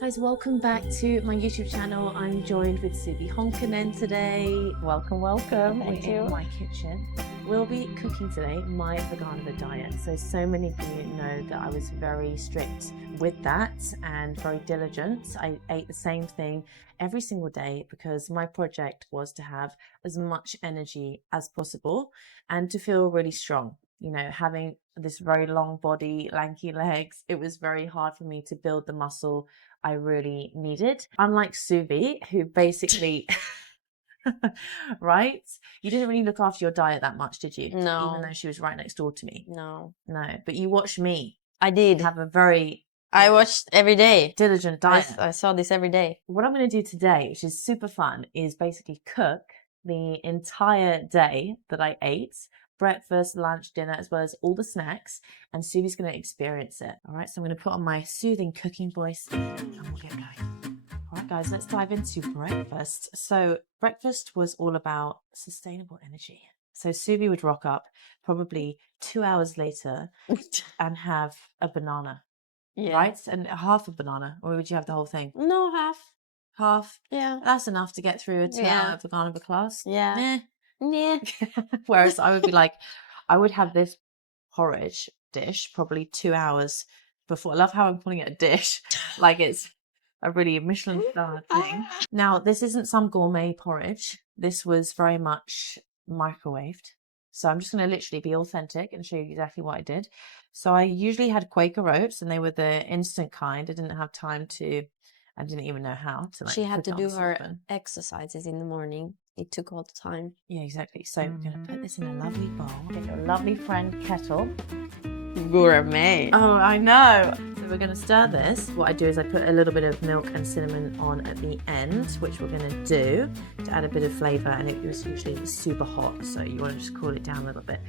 Guys, welcome back to my YouTube channel. I'm joined with Suvi Honkanen today. Welcome, welcome. Thank you. In my kitchen. We'll be cooking today my Vaganova diet. So many of you know that I was very strict with that and very diligent. I ate the same thing every single day because my project was to have as much energy as possible and to feel really strong. You know, having this very long body, lanky legs, it was very hard for me to build the muscle I really needed. Unlike Suvi, who basically, right? You didn't really look after your diet that much, did you? No. Even though she was right next door to me. No. But you watched me. I did. Have a very... I watched every day. Diligent diet. I saw this every day. What I'm going to do today, which is super fun, is basically cook the entire day that I ate. Breakfast, lunch, dinner, as well as all the snacks, and Suvi's going to experience it. All right, so I'm going to put on my soothing cooking voice and we'll get going. All right, guys, let's dive into breakfast. So breakfast was all about sustainable energy. So Suvi would rock up probably 2 hours later and have a banana, right? And half a banana, or would you have the whole thing? No, half. Half? Yeah. That's enough to get through a 2 hour Vaganova class. Yeah. Yeah. Whereas I would be like, I would have this porridge dish probably 2 hours before. I love how I'm calling it a dish, like it's a really Michelin star thing. Now, this isn't some gourmet porridge. This was very much microwaved. So I'm just going to literally be authentic and show you exactly what I did. So I usually had Quaker oats, and they were the instant kind. I didn't have time to, I didn't even know how to. Like, she had to do her exercises in the morning. It took all the time. Yeah, exactly. So we're going to put this in a lovely bowl. Get your lovely friend kettle. Gourmet. Oh, I know. So we're going to stir this. What I do is I put a little bit of milk and cinnamon on at the end, which we're going to do to add a bit of flavour. And it was usually super hot, so you want to just cool it down a little bit.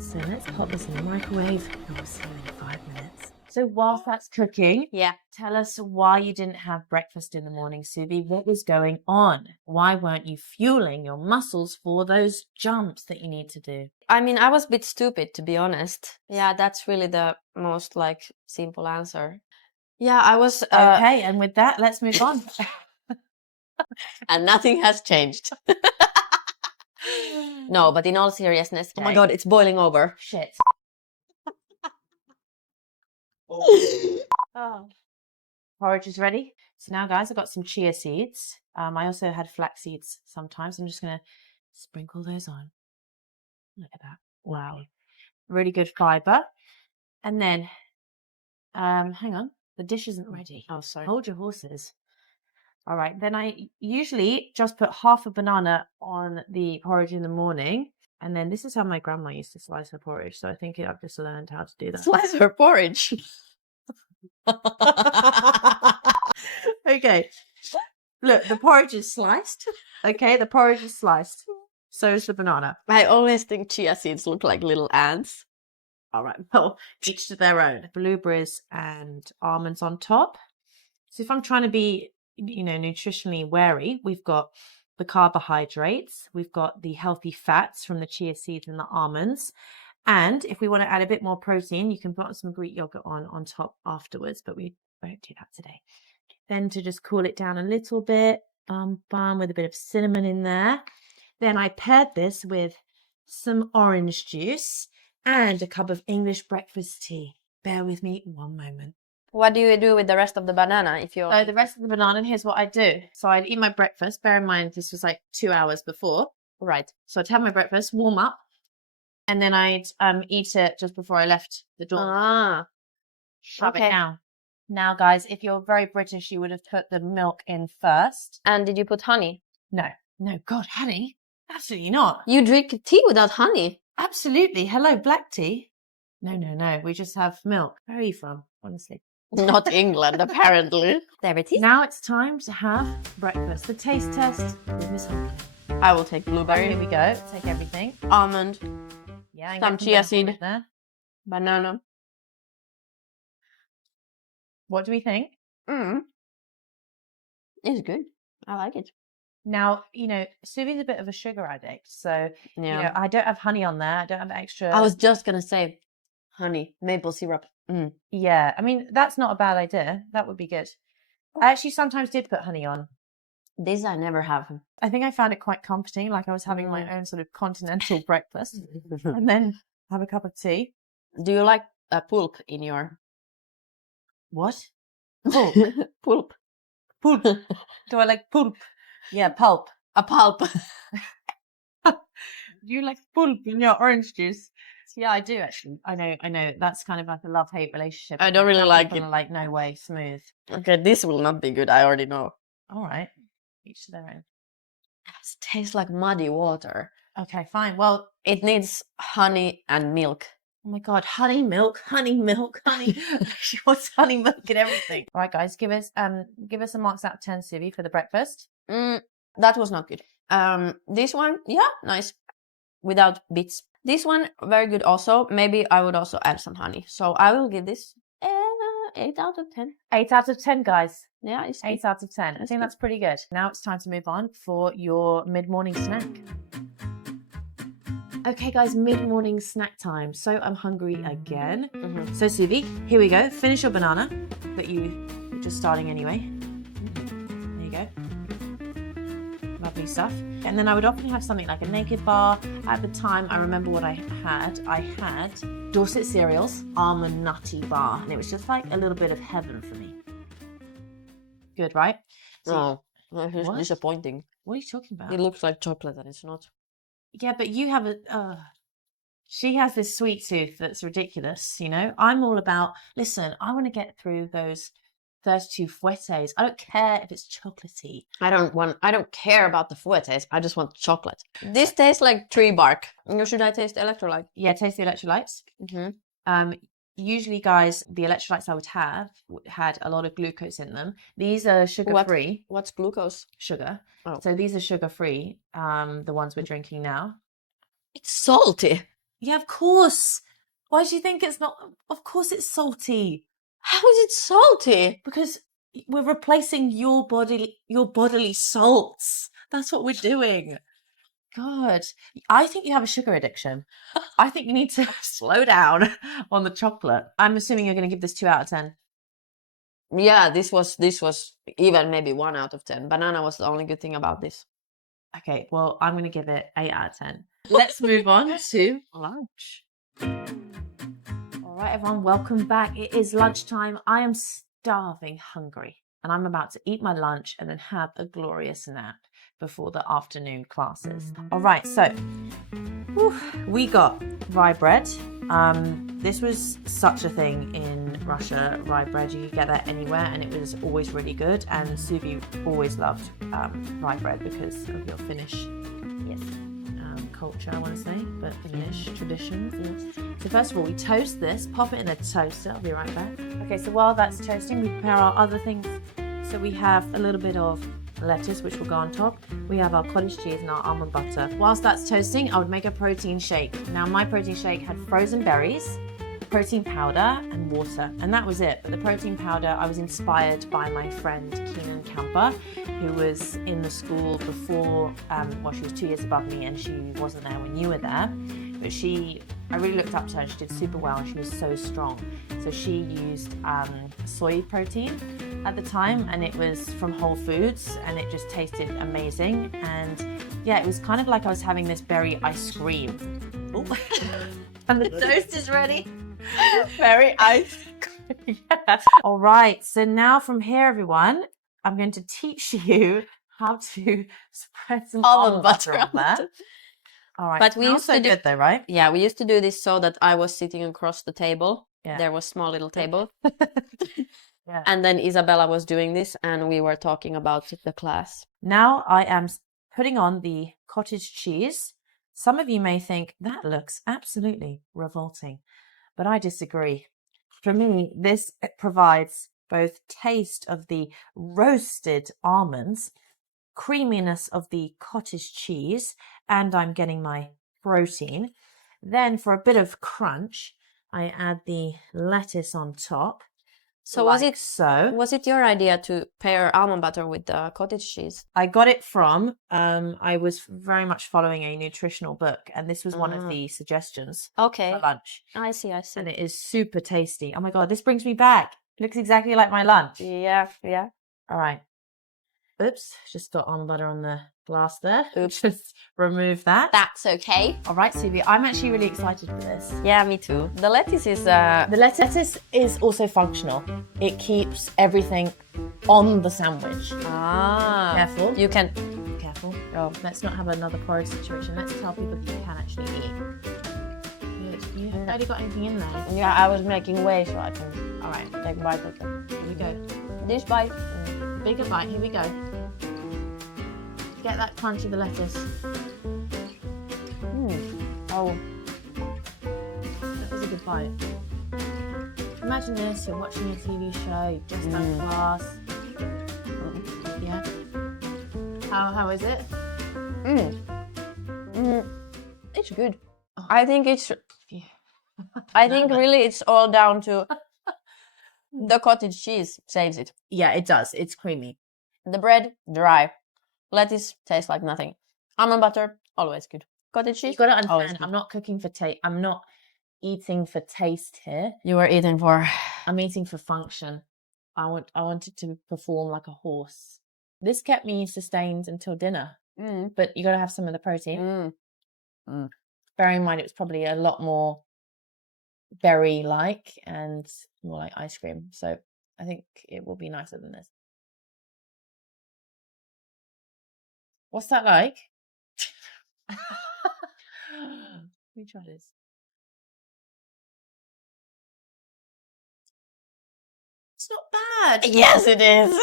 So let's pop this in the microwave. And we'll see you in 5 minutes. So whilst that's cooking, tell us why you didn't have breakfast in the morning, Suvi. What was going on? Why weren't you fueling your muscles for those jumps that you need to do? I mean, I was a bit stupid, to be honest. Yeah, that's really the most simple answer. Yeah, I was... Okay, and with that, let's move on. And nothing has changed. No, but in all seriousness, oh my God, it's boiling over. Shit. Porridge is ready. So now, guys, I've got some chia seeds. I also had flax seeds sometimes. I'm just going to sprinkle those on. Look at that. Wow. Really good fiber. And then, hang on. The dish isn't ready. Oh, sorry. Hold your horses. All right. Then I usually just put half a banana on the porridge in the morning. And then this is how my grandma used to slice her porridge. So I think I've just learned how to do that. Slice her porridge. Okay. Look, the porridge is sliced. Okay, the porridge is sliced. So is the banana. I always think chia seeds look like little ants. All right. Well, each to their own. Blueberries and almonds on top. So if I'm trying to be, nutritionally wary, we've got the carbohydrates, we've got the healthy fats from the chia seeds and the almonds. And if we want to add a bit more protein, you can put some Greek yogurt on top afterwards, but we won't do that today. Then to just cool it down a little bit, with a bit of cinnamon in there. Then I paired this with some orange juice and a cup of English breakfast tea. Bear with me one moment. What do you do with the rest of the banana? So the rest of the banana, here's what I do. So I'd eat my breakfast. Bear in mind, this was 2 hours before. Right. So I'd have my breakfast, warm up, and then I'd eat it just before I left the door. Shove it down. Now, guys, if you're very British, you would have put the milk in first. And did you put honey? No, God, honey? Absolutely not. You drink tea without honey? Absolutely. Hello, black tea? No. We just have milk. Where are you from, honestly? Not England, apparently. There it is. Now it's time to have breakfast. The taste test with Miss Honey. I will take blueberry. Here we go. Take everything. Almond. Yeah. Some chia seed. There. Banana. What do we think? It's good. I like it. Now, Suvi's a bit of a sugar addict. So, I don't have honey on there. I don't have extra. I was just going to say honey, maple syrup. Yeah. I mean, that's not a bad idea. That would be good. I actually sometimes did put honey on. This I never have. I think I found it quite comforting, like I was having my own sort of continental breakfast, and then have a cup of tea. Do you like a pulp in your... What? Pulp. Pulp. Pulp. Do I like pulp? Yeah, pulp. A pulp. Do you like pulp in your orange juice? Yeah, I do actually. I know. That's kind of like a love-hate relationship. I don't really like People it. are like, no way, smooth. Okay, this will not be good. I already know. All right. Each to their own. It tastes like muddy water. Okay, fine. Well, it needs honey and milk. Oh my God, honey, milk, honey. She wants honey, milk and everything. All right, guys, give us a marks out of 10, Suvi, for the breakfast. That was not good. This one, yeah, nice. Without bits. This one, very good also. Maybe I would also add some honey. So I will give this 8 out of 10. 8 out of 10, guys. Yeah, it's 8 out of 10. I think that's pretty good. Now it's time to move on for your mid-morning snack. Okay, guys, mid-morning snack time. So I'm hungry again. So Suvi, here we go. Finish your banana that you're just starting anyway. There you go. Lovely stuff. And then I would often have something like a naked bar. At the time, I remember what I had. I had Dorset cereals, almond nutty bar, and it was just like a little bit of heaven for me. Good, right? So, it's disappointing. What are you talking about? It looks like chocolate and it's not. Yeah, but you have she has this sweet tooth that's ridiculous, you know? I'm all about, listen, I want to get through those 32 fouettes. I don't care if it's chocolatey. I don't care about the fouettes. I just want chocolate. This tastes like tree bark. Should I taste electrolyte? Yeah, taste the electrolytes. Usually, guys, the electrolytes I would have had a lot of glucose in them. These are sugar-free. What's glucose? Sugar. Oh. So these are sugar-free, the ones we're drinking now. It's salty. Yeah, of course. Why do you think it's not? Of course it's salty. How is it salty? Because we're replacing your bodily salts. That's what we're doing. God, I think you have a sugar addiction. I think you need to slow down on the chocolate. I'm assuming you're going to give this 2 out of 10. Yeah, this was even maybe 1 out of 10. Banana was the only good thing about this. Okay, well, I'm going to give it 8 out of 10. Let's move on to lunch. All right, everyone, welcome back. It is lunchtime. I am starving hungry, and I'm about to eat my lunch and then have a glorious nap before the afternoon classes. All right, so we got rye bread. This was such a thing in Russia, rye bread. You could get that anywhere, and it was always really good. And Suvi always loved rye bread because of your Finnish culture, I want to say, but Finnish traditions. Yes. So first of all, we toast this, pop it in a toaster. I'll be right back. Okay, so while that's toasting, we prepare our other things. So we have a little bit of lettuce, which will go on top. We have our cottage cheese and our almond butter. Whilst that's toasting, I would make a protein shake. Now, my protein shake had frozen berries, protein powder, and water, and that was it. But the protein powder, I was inspired by my friend Keenan Camper, who was in the school before, she was 2 years above me, and she wasn't there when you were there. But I really looked up to her, and she did super well, and she was so strong. So she used soy protein at the time, and it was from Whole Foods, and it just tasted amazing. And yeah, it was kind of like I was having this berry ice cream. And the toast is ready. Berry ice cream. Yeah. All right, so now from here, everyone, I'm going to teach you how to spread some almond butter on there. All right, but we used to do good though, right? Yeah, we used to do this so that I was sitting across the table. Yeah. There was a small little table. Yeah. And then Isabella was doing this, and we were talking about the class. Now I am putting on the cottage cheese. Some of you may think that looks absolutely revolting, but I disagree. For me, this provides both taste of the roasted almonds, creaminess of the cottage cheese, and I'm getting my protein. Then for a bit of crunch, I add the lettuce on top. So was it your idea to pair almond butter with the cottage cheese? I got it from, I was very much following a nutritional book, and this was one of the suggestions for lunch. I see. And it is super tasty. Oh my God, this brings me back. It looks exactly like my lunch. Yeah. All right. Oops, just got almond butter on the glass there. Oops. Just remove that. That's okay. All right, Suvi, I'm actually really excited for this. Yeah, me too. The lettuce is The lettuce is also functional. It keeps everything on the sandwich. Careful. You can. Careful. Oh, let's not have another porridge situation. Let's tell people that you can actually eat. You haven't already got anything in there. Yeah, I was making way so I can. All right, Take a bite of it. here we go. This bite. Bigger bite, here we go. Get that crunch of the lettuce. Oh. That was a good bite. Imagine this, you're watching a TV show, you've just done class. Yeah. How is it? It's good. Oh. I think it's. Yeah. I think really it's all down to the cottage cheese saves it. Yeah, it does. It's creamy. The bread dry. Lettuce tastes like nothing. Almond butter always good. Cottage cheese. You've got to always understand, good. I'm not cooking for taste. I'm not eating for taste here. You were eating for. I'm eating for function. I want it to perform like a horse. This kept me sustained until dinner. But you got to have some of the protein. Bearing in mind, it was probably a lot more berry-like and more like ice cream. So I think it will be nicer than this. What's that like? Let me try this. It's not bad. Yes, it is.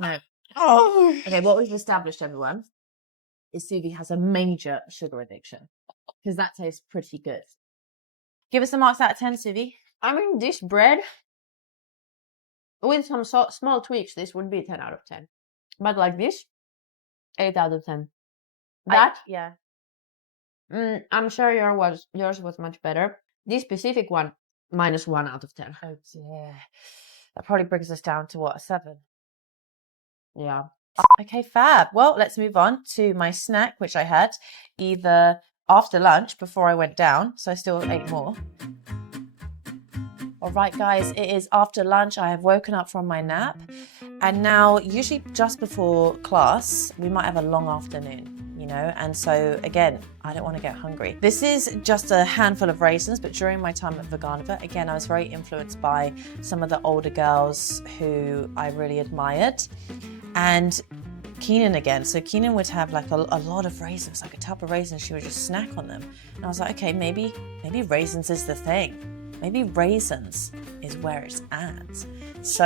No. Oh. Okay, what we've established, everyone, is Suvi has a major sugar addiction because that tastes pretty good. Give us a marks out of 10, Suvi. I mean, this bread, with some small tweaks, this would be 10 out of 10. But like this, 8 out of 10. That, yeah. I'm sure yours was much better. This specific one, -1 out of 10. Oh dear. That probably brings us down to what, a 7? Yeah. Okay, fab. Well, let's move on to my snack, which I had either after lunch before I went down, so I still ate more. All right, guys, it is after lunch. I have woken up from my nap, and now usually just before class, we might have a long afternoon. And so again, I don't want to get hungry. This is just a handful of raisins, but during my time at Vaganova, again, I was very influenced by some of the older girls who I really admired. And Keenan again. So Keenan would have like a lot of raisins, like a tub of raisins. She would just snack on them. And I was like, okay, maybe raisins is the thing. Maybe raisins is where it's at. So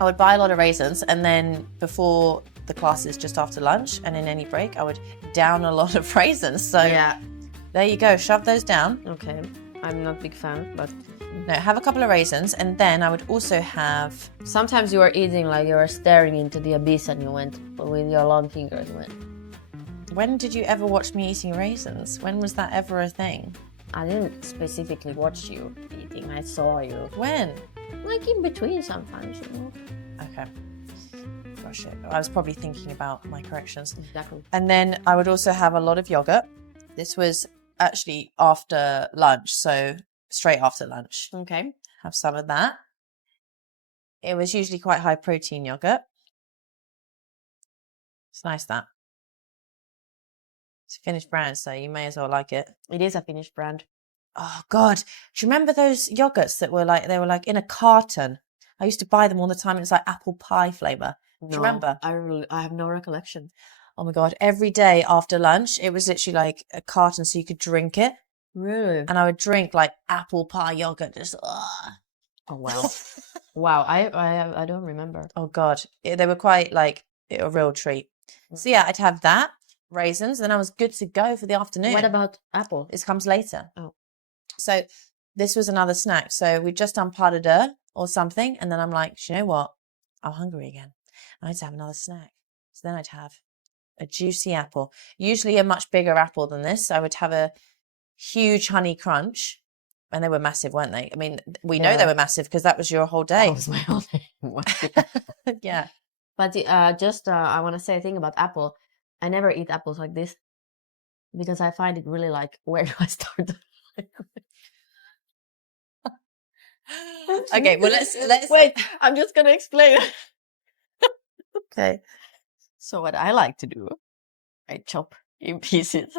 I would buy a lot of raisins, and then before the classes, just after lunch and in any break, I would down a lot of raisins. So Yeah. there you go, shove those down. Okay. I'm not a big fan, but No, have a couple of raisins, and then I would also have... sometimes you were eating like you were staring into the abyss and you went with your long fingers. When did you ever watch me eating raisins? When was that ever a thing? I didn't specifically watch you eating. I saw you. When? Like in between sometimes, Okay. Gosh, I was probably thinking about my corrections. Exactly. And then I would also have a lot of yogurt. This was actually after lunch, so straight after lunch. Okay. Have some of that. It was usually quite high protein yogurt. It's nice, that. It's a Finnish brand, so you may as well like it. It is a Finnish brand. Oh God, do you remember those yogurts that were like in a carton? I used to buy them all the time. It was like apple pie flavor. Do you remember? I have no recollection. Oh my God, every day after lunch, it was literally like a carton so you could drink it. Really? And I would drink like apple pie yogurt. Just, Oh wow. Wow, I don't remember. oh God, they were quite like a real treat. So yeah, I'd have that, raisins, then I was good to go for the afternoon. What about apple? This comes later. Oh. So this was another snack. So we'd just done pas de deux or something. And then I'm like, you know what? I'm hungry again. I need to have another snack. So then I'd have a juicy apple, usually a much bigger apple than this. I would have a huge honey crunch. And they were massive, weren't they? I mean, we know they were massive because that was your whole day. That was my whole day. Yeah. But I want to say a thing about apple. I never eat apples like this because I find it really like, where do I start? Okay, well let's wait. I'm just gonna explain. Okay. So what I like to do, I chop in pieces.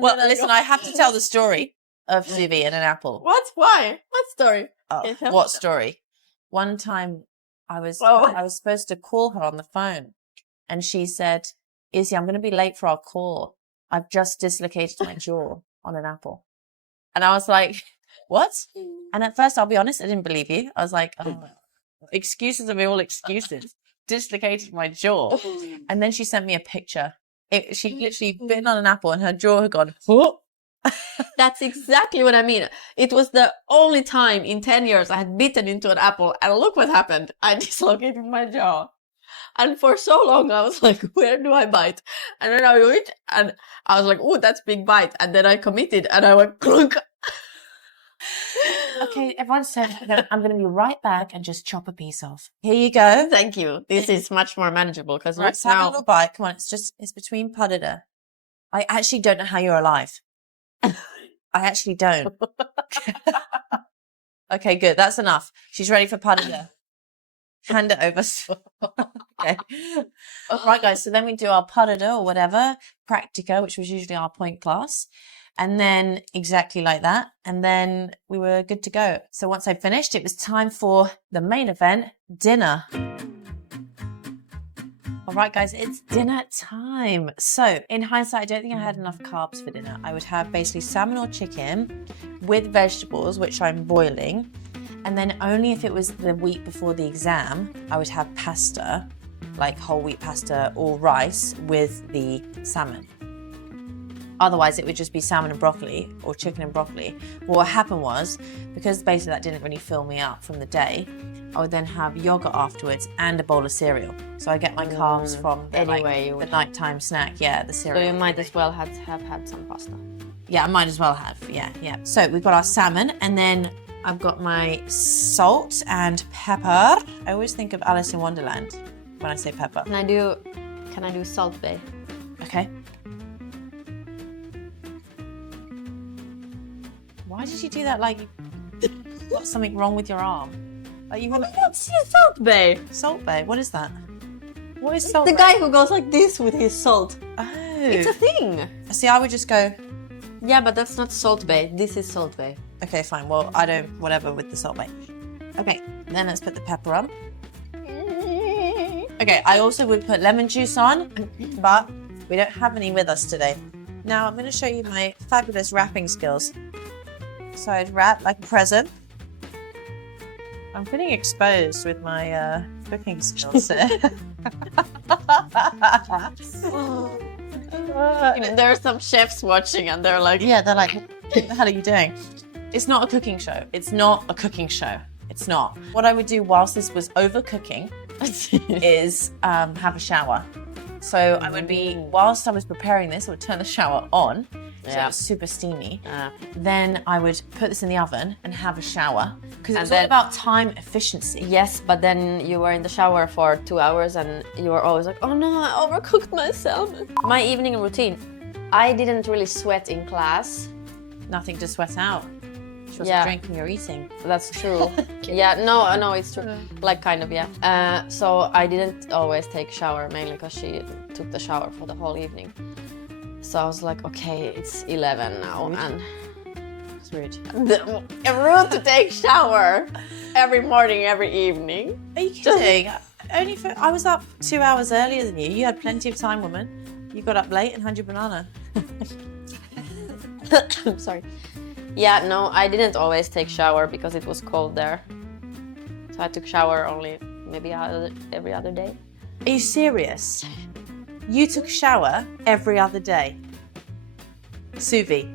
Well, listen, I have to tell the story of Suvi and an apple. What? Why? What story? Oh, what story? One time I was supposed to call her on the phone, and she said, Izzy, I'm going to be late for our call. I've just dislocated my jaw on an apple. And I was like, what? And at first, I'll be honest, I didn't believe you. I was like, oh, excuses are all excuses. Dislocated my jaw. And then she sent me a picture. She literally bitten on an apple and her jaw had gone, whoop. That's exactly what I mean. It was the only time in 10 years I had bitten into an apple, and look what happened. I dislocated my jaw. And for so long, I was like, where do I bite? And then I went, and I was like, oh, that's big bite. And then I committed, and I went, clunk. Okay, everyone said, I'm going to be right back and just chop a piece off. Here you go. Thank you. This is much more manageable, because Let's have a little bite. Come on, it's between Padida. I actually don't know how you're alive. I actually don't. Okay, good. That's enough. She's ready for Padida. Hand it over. Okay. Right, guys. So then we do our Padida or whatever, Practica, which was usually our point class. And then exactly like that. And then we were good to go. So once I finished, it was time for the main event, dinner. All right, guys, it's dinner time. So in hindsight, I don't think I had enough carbs for dinner. I would have basically salmon or chicken with vegetables, which I'm boiling. And then only if it was the week before the exam, I would have pasta, like whole wheat pasta or rice with the salmon. Otherwise, it would just be salmon and broccoli or chicken and broccoli. What happened was, because basically that didn't really fill me up from the day, I would then have yogurt afterwards and a bowl of cereal. So I get my carbs from the, the nighttime snack. Yeah, the cereal. So you might as well have had some pasta. Yeah, I might as well have. Yeah. So we've got our salmon, and then I've got my salt and pepper. I always think of Alice in Wonderland when I say pepper. Can I do Salt Bay? Okay. Why did you do that? Like, you got something wrong with your arm? Like you don't see Salt Bay. Salt Bay. What is that? What is Salt Bay? The guy who goes like this with his salt. Oh. It's a thing. See, I would just go. Yeah, but that's not Salt Bay. This is Salt Bay. Okay, fine. Well, I don't. Whatever with the Salt Bay. Okay. Then let's put the pepper on. Okay. I also would put lemon juice on, but we don't have any with us today. Now I'm going to show you my fabulous wrapping skills. So I'd wrap like a present. I'm feeling exposed with my cooking skills here. There are some chefs watching and they're like... Yeah, they're like, what the hell are you doing? It's not a cooking show. It's not a cooking show. It's not. What I would do whilst this was overcooking is have a shower. So I would be, whilst I was preparing this, I would turn the shower on. So it was super steamy. Then I would put this in the oven and have a shower. Because it's all about time efficiency. Yes, but then you were in the shower for 2 hours and you were always like, oh no, I overcooked myself. My evening routine. I didn't really sweat in class. Nothing to sweat out. She wasn't drinking or eating. That's true. Yeah, no, it's true. Like kind of, yeah. So I didn't always take shower, mainly because she took the shower for the whole evening. So I was like, okay, it's 11 now, and it's rude. Rude to take shower every morning, every evening. Are you kidding? I was up 2 hours earlier than you. You had plenty of time, woman. You got up late and had your banana. Sorry. Yeah, no, I didn't always take shower because it was cold there. So I took shower only maybe every other day. Are you serious? You took a shower every other day. Suvi.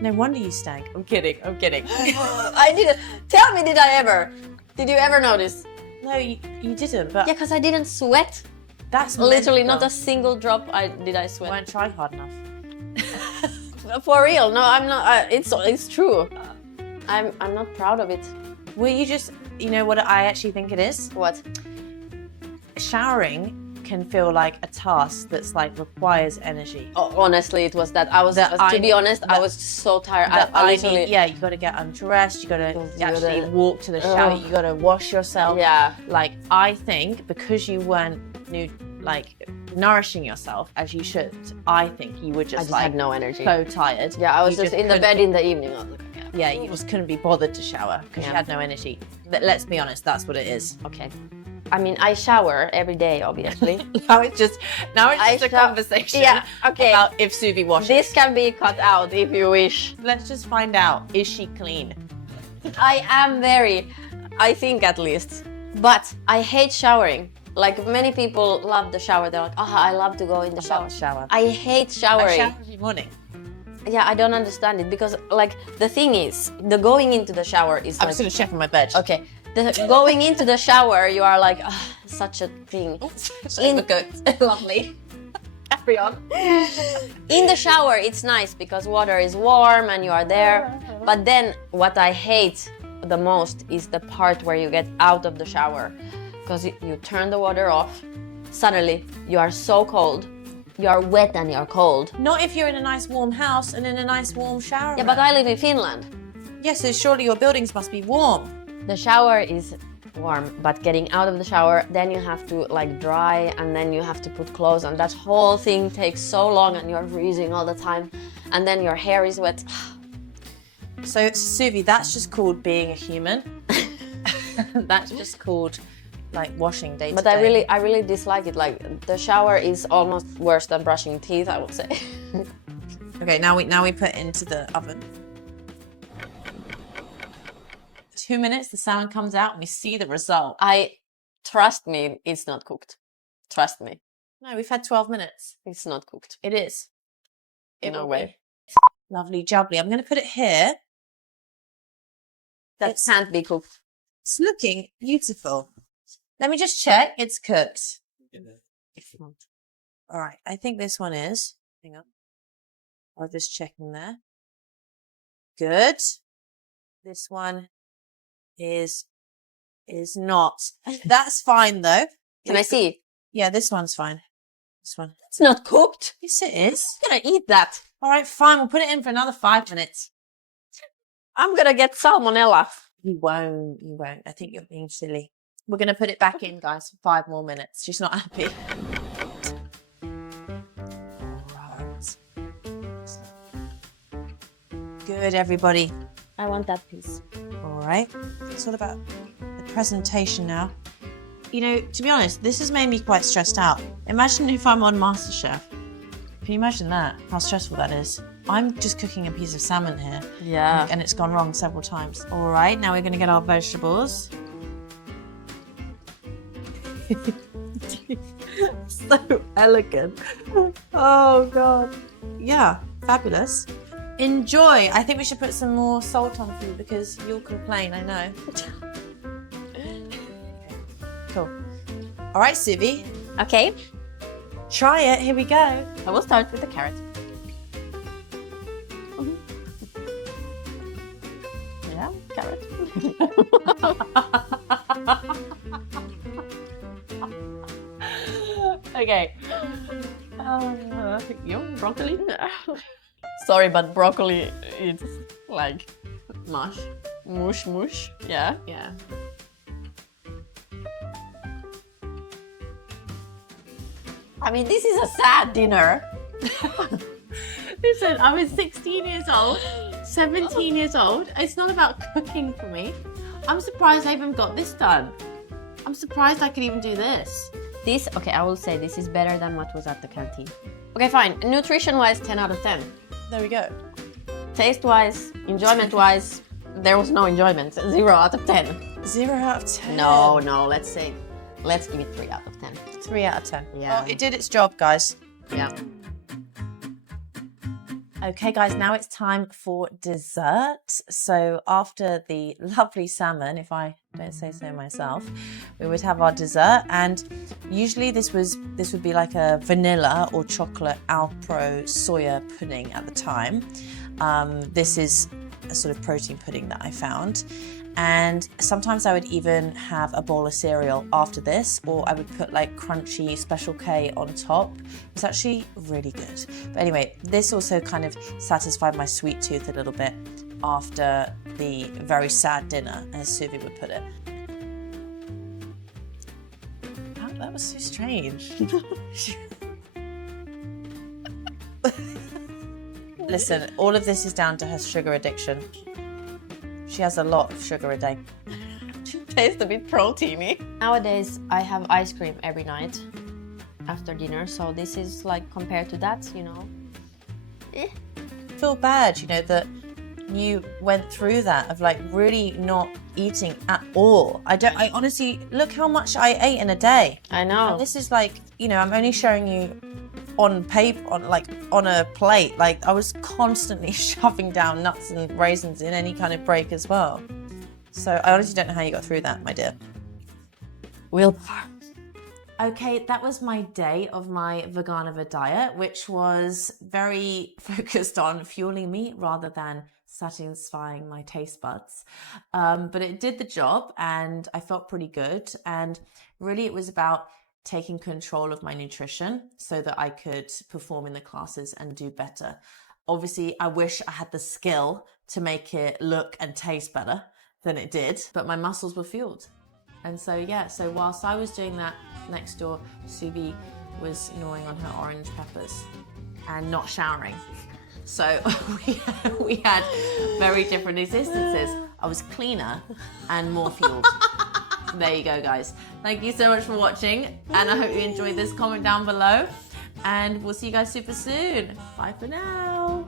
No wonder you stank. I'm kidding. I didn't. Tell me, did I ever? Did you ever notice? No, you didn't, but... Yeah, because I didn't sweat. That's literally not a single drop did I sweat. You weren't trying hard enough. For real, no, I'm not. It's true. I'm not proud of it. Well, you know what I actually think it is? What? Showering can feel like a task that's like requires energy. Oh, honestly, it was that. I was, to be honest, I was so tired. I literally... yeah, you got to get undressed, you got to You actually gotta- walk to the shower, you got to wash yourself. Yeah. Like, I think because you weren't nourishing yourself as you should, I think you were just, I just like had no energy. so tired. Yeah, I was You just in the couldn't- bed in the evening. I was like, okay. Yeah, you just couldn't be bothered to shower because you Yeah. had no energy. But let's be honest, that's what it is. Okay. I mean, I shower every day, obviously. Now it's just a conversation Yeah, okay. about if Suvi washes. This can be cut out if you wish. Let's just find out, is she clean? I am very, I think at least. But I hate showering. Like, many people love the shower. They're like, I love to go in the shower. I hate showering. I shower every morning. Yeah, I don't understand it because, like, the thing is, the going into the shower is I'm like... just gonna check on my bed. Okay. The going into the shower, you are like, such a thing. Lovely. Carry on. In the shower, it's nice because water is warm and you are there. But then what I hate the most is the part where you get out of the shower. Because you turn the water off, suddenly you are so cold. You are wet and you're cold. Not if you're in a nice warm house and in a nice warm shower. Yeah, but I live in Finland. Yes, so surely your buildings must be warm. The shower is warm, but getting out of the shower, then you have to like dry and then you have to put clothes on. That whole thing takes so long and you're freezing all the time. And then your hair is wet. So, Suvi, that's just called being a human. That's just called like washing day to But day. I really dislike it. Like the shower is almost worse than brushing teeth, I would say. Okay, now we put it into the oven. 2 minutes, the salmon comes out and we see the result. Trust me, it's not cooked. Trust me, No, we've had 12 minutes. it's not cooked. It is. In a will way. be. Lovely jubbly. I'm going to put it here. That can't be cooked. It's looking beautiful. Let me just check. It's cooked. All right. I think this one is. Hang on. I'm just checking there. Good. This one is not. That's fine though. Can I see? Yeah, this one's fine. This one. It's not cooked. Yes, it is. I'm gonna eat that. All right, fine. We'll put it in for another 5 minutes. I'm gonna get salmonella. You won't. You won't. I think you're being silly. We're going to put it back in, guys, for 5 more minutes. She's not happy. Right. Good, everybody. I want that piece. All right. It's all about the presentation now. You know, to be honest, this has made me quite stressed out. Imagine if I'm on MasterChef. Can you imagine that? How stressful that is? I'm just cooking a piece of salmon here. Yeah. And it's gone wrong several times. All right, now we're going to get our vegetables. So elegant. Oh, God. Yeah, fabulous. Enjoy. I think we should put some more salt on for you because you'll complain, I know. Cool. All right, Suvi. Okay. Try it. Here we go. I will start with the carrot. Yeah, carrot. Okay. Broccoli. Sorry, but broccoli is like mush. Mush. Yeah. Yeah. I mean, this is a sad dinner. Listen, I was 16 years old, 17 years old. It's not about cooking for me. I'm surprised I even got this done. I'm surprised I could even do this. This, okay, I will say this is better than what was at the canteen. Okay, fine. Nutrition-wise, 10 out of 10. There we go. Taste-wise, enjoyment-wise, there was no enjoyment. 0 out of 10. 0 out of 10. No, let's give it 3 out of 10. 3 out of 10. Yeah. Well, it did its job, guys. Yeah. Okay, guys, now it's time for dessert. So after the lovely salmon, if I don't say so myself, we would have our dessert. And usually this would be like a vanilla or chocolate Alpro soya pudding at the time. This is a sort of protein pudding that I found. And sometimes I would even have a bowl of cereal after this, or I would put like crunchy Special K on top. It's actually really good. But anyway, this also kind of satisfied my sweet tooth a little bit after the very sad dinner, as Suvi would put it. Oh, that was so strange. Listen, all of this is down to her sugar addiction. She has a lot of sugar a day. Tastes a bit proteiny. Nowadays, I have ice cream every night after dinner, so this is like compared to that, you know. I feel bad, you know, that you went through that of like really not eating at all. I honestly, look how much I ate in a day. I know. And this is like, you know, I'm only showing you on paper, on a plate. Like I was constantly shoving down nuts and raisins in any kind of break as well. So I honestly don't know how you got through that, my dear. Willpower. Okay, that was my day of my Vaganova diet, which was very focused on fueling me rather than satisfying my taste buds. But it did the job and I felt pretty good. And really it was about taking control of my nutrition so that I could perform in the classes and do better. Obviously, I wish I had the skill to make it look and taste better than it did, but my muscles were fueled. And so, yeah, so whilst I was doing that, next door, Suvi was gnawing on her orange peppers and not showering. So we had very different existences. I was cleaner and more fueled. There you go, guys. Thank you so much for watching, and I hope you enjoyed this. Comment down below, and we'll see you guys super soon. Bye for now.